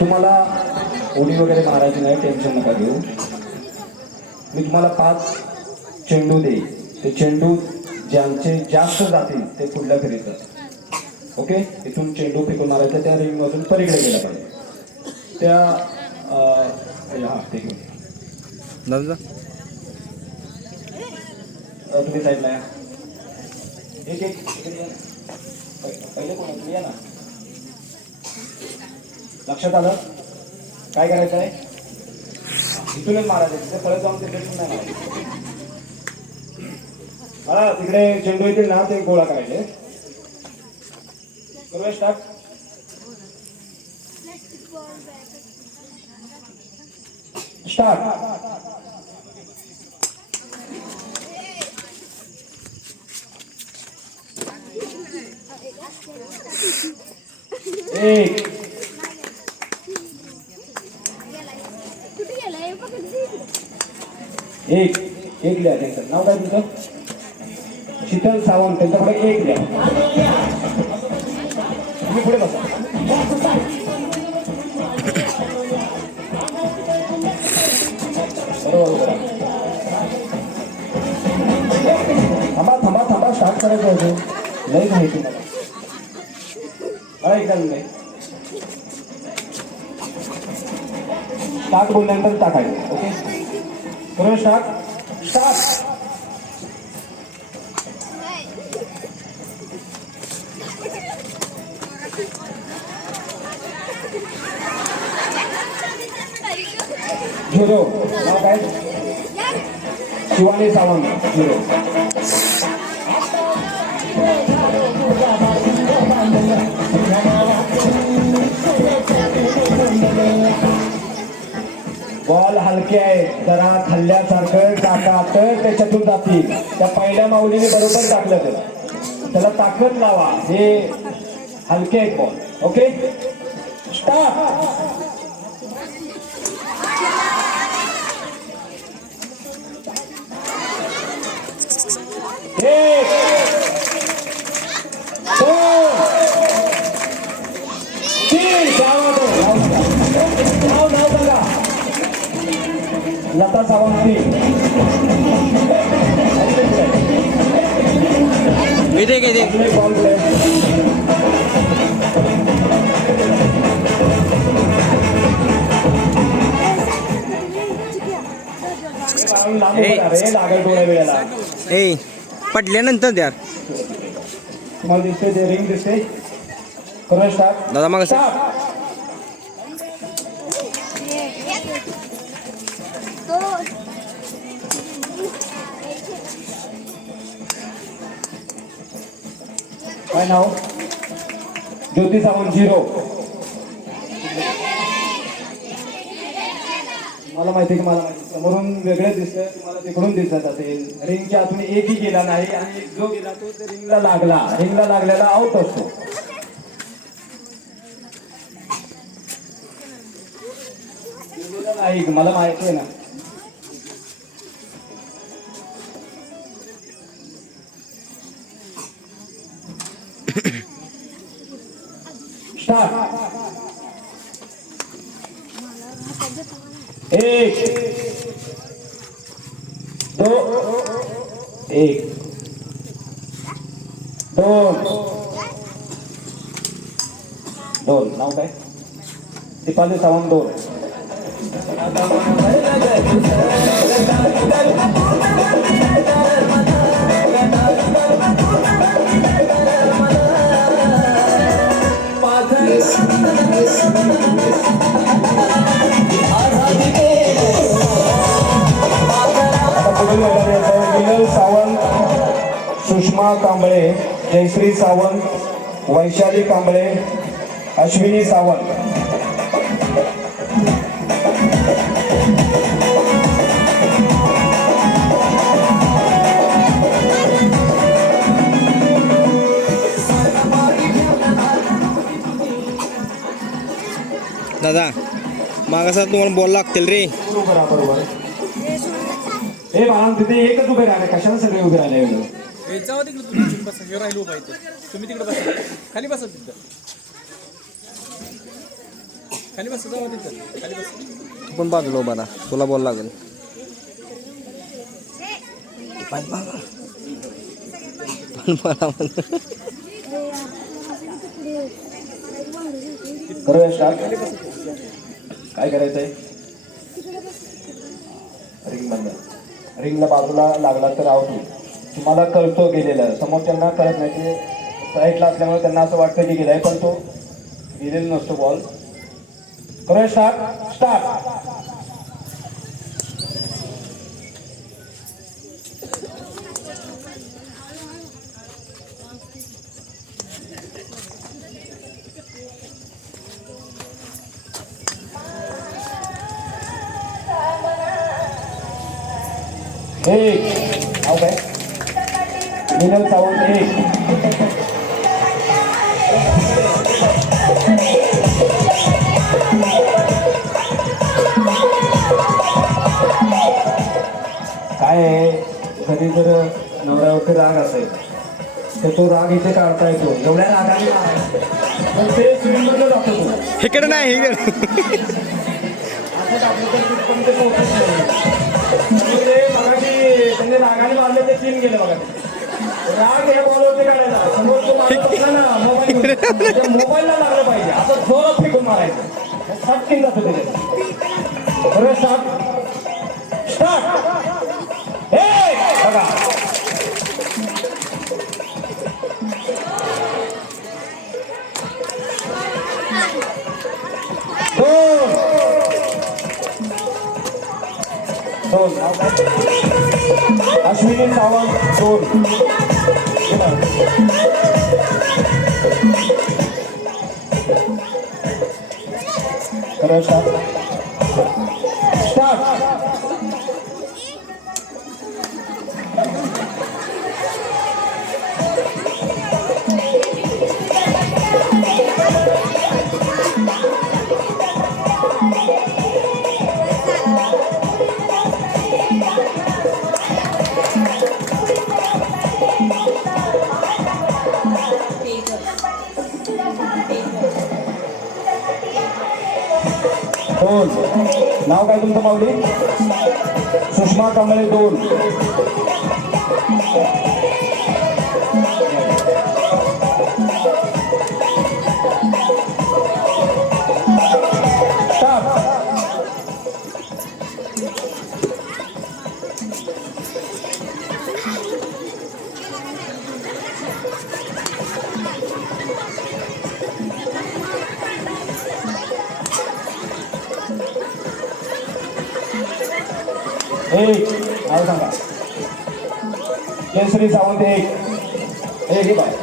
तुम्हाला उडी वगैरे मारायची नाही टेन्शन नका घेऊ. मी तुम्हाला पाच चेंडू देईल ते चेंडू ज्यांचे जास्त जातील ते पुढल्या फेरीत ओके इथून चेंडू फेकून मारायचा त्या रिंग मधून पलीकडे गेला पाहिजे. त्या हा दादा अ, तुम्ही साईडला या. एक एक पहिले कोण या ना. लक्षात आलं? काय करायचं आहे? इथूनच मारायचं तिथे परत जाऊन तिथे नाही मारायचं. हा तिकडे चेंडू येतील ना ते गोळा करायचे. करूया स्टार्ट स्टार्ट. एक एक लिहा त्यांचं. नाव काय तुमचं? शीतल सावंत. त्यांच्याकडे एक लिहा तुम्ही पुढे बसा. बरोबर थांबा थांबा थांबा. स्टार्ट करायचं होतं लई माहिती मला मला नाही. स्टार्ट बोलल्यानंतर टाकायचं ओके करूया स्टार्ट स्टार्ट झिरो. नाव काय? शिवानी सावंत. झिरो. बॉल हलके आहेत. जरा टाका तर त्याच्यातून जातील. त्या पहिल्या माऊलीने बरोबर टाकलं ते त्याला ताकद लावा. हे हलके आहेत बॉल ओके स्टार्ट एक दोन तीन गावात नाव नाव बघा लता सावंती इथे काय ते बॉल प्ले लांब ए. पडल्यानंतर द्या तुम्हाला दिसते ते रिंग दिसते करूया स्टार्ट दादा मग काय नाव? ज्योती सावंत झिरो. मला माहिती की मला माहिती समोरून वेगळे दिसतंय तुम्हाला तिकडून दिसत असेल. रिंगच्या आतून एकही गेला नाही आणि एक जो गेला तो रिंगला लागला. रिंगला लागलेला आउट असतो. नाही मला माहिती आहे ना. स्टार्ट एक। दो। एक। दोन। दोन। नाव काय? दीपाली सावंत दोन. मिनल सावंत सुषमा कांबळे जयश्री सावंत वैशाली कांबळे अश्विनी सावंत. दादा मागासात तुम्हाला बॉल लागतील रे. बरोबर. हे मला तिथे एकच उभे राहिले कशाला सगळे उभे राहिले एवढं? जावा तिकडे तुम्ही बसा हे राहिलो पाहिजे तुम्ही तिकडे बसा. खाली बसा तिथं. खाली बस जाऊ तिथं. खाली बस. तू पण बाजूला उभा राहा. तुला बॉल लागेल. पण बाबा. पण मला काय करायचंय बंद रिंगला बाजूला लागला तर आउट होईल तुम्हाला कळतो गेलेलं. समोर त्यांना कळत नाही ते साईडला असल्यामुळे त्यांना असं वाटतं की गेलाय पण तो गेलेला नसतो बॉल करूया स्टार्ट स्टार्ट एक. नीलम सावंत एक. काय आहे? कधी जर नवऱ्यावरती राग असेल. तर तो राग इथे काढता येतो. एवढ्या रागाने. पण ते जातो इकडे नाही इकडे तिथपर्यंत ते रागाने मारले ते तीन गेले बघा ते. राग या बॉलवरती काढायचा समोर तो मारत असला ना मोबाईल त्या मोबाईलला लागलं पाहिजे असं जोरात फेकून मारायचं सटकीन जातं त्याच्यात बरोबर स्टार्ट स्टार्ट हे बघा दोन दोन नाव काय? अश्विनी सावंत दोन हे दोन. नाव काय तुमचं माऊली? सुषमा कांबळे दोन. एक नाव सांगा. केसरी सावंत एक. एक हे